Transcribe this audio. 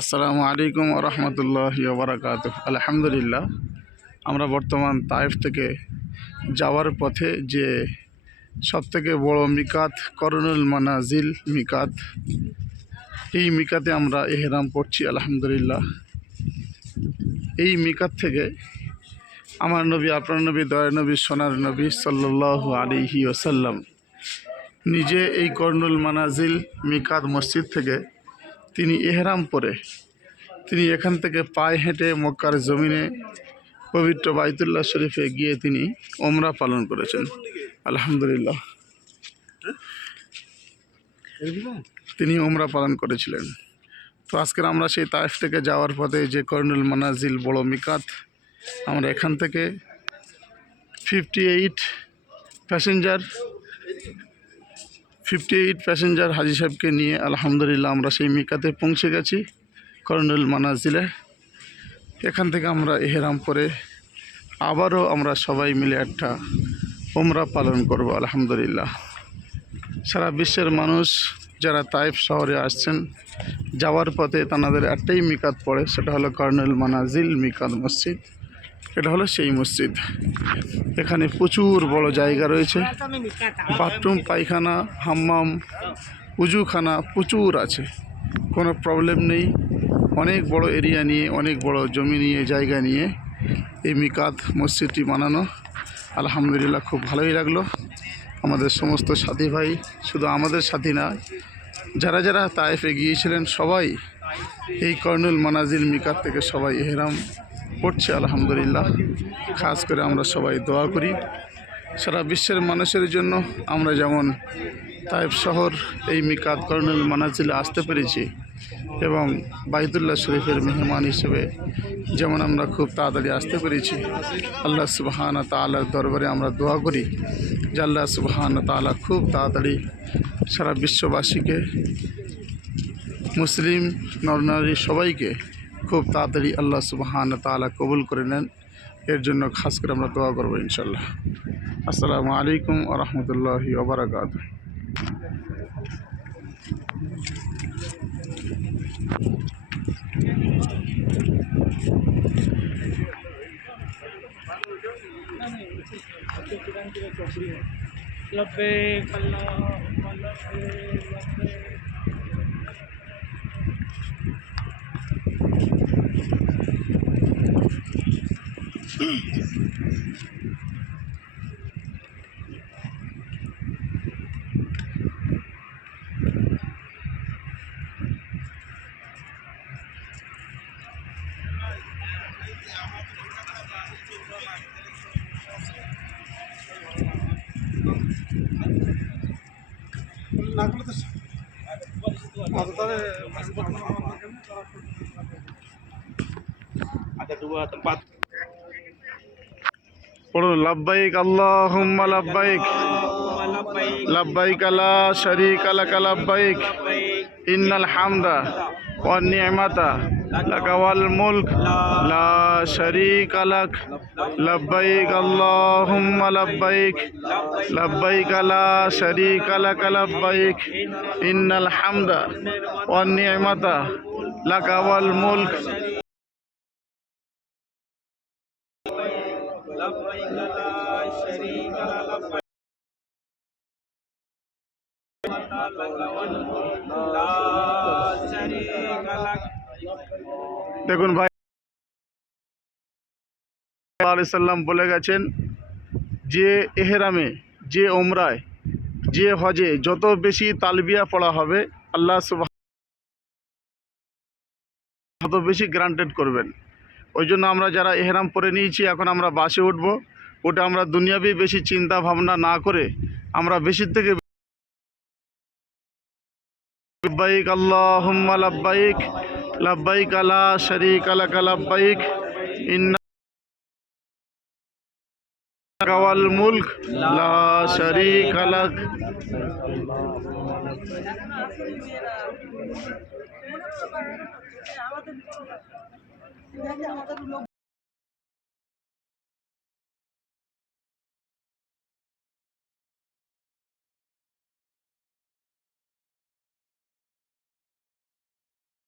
আসসালামু আলাইকুম ওয়া রাহমাতুল্লাহি ওয়া বারাকাতুহু। আলহামদুলিল্লাহ, আমরা বর্তমান তায়েফ থেকে যাওয়ার পথে যে সবথেকে বড় মিকাত করনুল মানাজিল মিকাত, এই মিকাতে আমরা ইহরাম পড়ছি। আলহামদুলিল্লাহ, এই মিকাত থেকে আমার নবী, আপনার নবী, দয়ার নবী, সোনার নবী সাল্লাল্লাহু আলাইহি ওয়াসাল্লাম নিজে এই করনুল মানাজিল মিকাত মসজিদ থেকে তিনি ইহরাম পরে তিনি এখান থেকে পায়ে হেঁটে মক্কার জমিনে পবিত্র বাইতুল্লাহ শরীফে গিয়ে তিনি ওমরা পালন করেছেন। আলহামদুলিল্লাহ, তিনি ওমরা পালন করেছিলেন। তো আজকের আমরা সেই তায়েফ থেকে যাওয়ার পথে যে করনুল মানাজিল বড় মিকাত, আমরা এখান থেকে 58 প্যাসেঞ্জার হাজি সাহেবকে নিয়ে আলহামদুলিল্লাহ আমরা সেই মিকাতে পৌঁছে গেছি, করনুল মানাজিলে। এখান থেকে আমরা ইহরাম পরে আবারও আমরা সবাই মিলে একটা ওমরা পালন করব। আলহামদুলিল্লাহ, সারা বিশ্বের মানুষ যারা তায়েফ শহরে আসছেন, যাওয়ার পথে তাদের একটাই মিকাত পড়ে, সেটা হলো করনুল মানাজিল মিকাত মসজিদ। এটা হলো সেই মসজিদ। এখানে প্রচুর বড় জায়গা রয়েছে, বাথরুম, পায়খানা, হাম্মাম, উজুখানা প্রচুর আছে, কোনো প্রবলেম নেই। অনেক বড় এরিয়া নিয়ে, অনেক বড় জমি নিয়ে, জায়গা নিয়ে এই মিকাত মসজিদটি বানানো। আলহামদুলিল্লাহ, খুব ভালোই লাগলো। আমাদের সমস্ত সাথী ভাই, শুধু আমাদের সাথী না, যারা যারা তায়েফে গিয়েছিলেন সবাই এই করনুল মানাজিল মিকাত থেকে সবাই ইহরাম পড়ছে। আলহামদুলিল্লাহ, খাস করে আমরা সবাই দোয়া করি সারা বিশ্বের মানুষের জন্য। আমরা যেমন তায়েফ শহর এই মিকাত করনুল মানাজিলে আসতে পেরেছি এবং বাইতুল্লাহ শরীফের মেহমান হিসেবে যেমন আমরা খুব তাড়াতাড়ি আসতে পেরেছি, আল্লাহ সুবহানাহু তাআলার দরবারে আমরা দোয়া করি যে আল্লাহ সুবহানাহু তাআলা খুব তাড়াতাড়ি সারা বিশ্ববাসীকে, মুসলিম নরনারী সবাইকে খুব তাড়াতাড়ি আল্লাহ সুবহানাহু তাআলা কবুল করে নেন। এর জন্য খাস করে আমরা দোয়া করবো ইনশাল্লাহ। আসসালামু আলাইকুম ওয়া রাহমাতুল্লাহি ওয়া বারাকাতুহু। लब्बैक अल्लाहुम्मा लब्बैक लब्बैक। পড়ুন, লাব্বাইক আল্লাহুম্মা লাব্বাইক, লাব্বাইক লা শারীকা লাকা লাব্বাইক, ইন্নাল হামদা ওয়ান নি'মাতা লাকা ওয়াল মুলক লা শারীকা লাক, লাব্বাইক আল্লাহুম্মা লাব্বাইক, লাব্বাইক লা শারীকা লাকা লাব্বাইক, ইন্নাল হামদা ওয়ান নি'মাতা লাকা ওয়াল মুলক। দেখুন ভাই, আলাইহিস সাল্লাম বলে গেছেন যে এহরামে, যে ওমরায়, যে হজে যত বেশি তালবিয়া পড়া হবে আল্লাহ সুবহানাহু তত বেশি গ্রান্টেড করবেন। ওই জন্য আমরা যারা এহরাম পরে নিয়েছি, এখন আমরা বাসে উঠব, ওটা আমরা দুনিয়াবি বেশি চিন্তা ভাবনা না করে আমরা বেশি থেকে লাব্বাইক আল্লাহুম্মা লাব্বাইক, লাব্বাইক লা শারীকা লাকা লাব্বাইক, ইন্নাকা ওয়াল মুলক লা শারীকা লাক।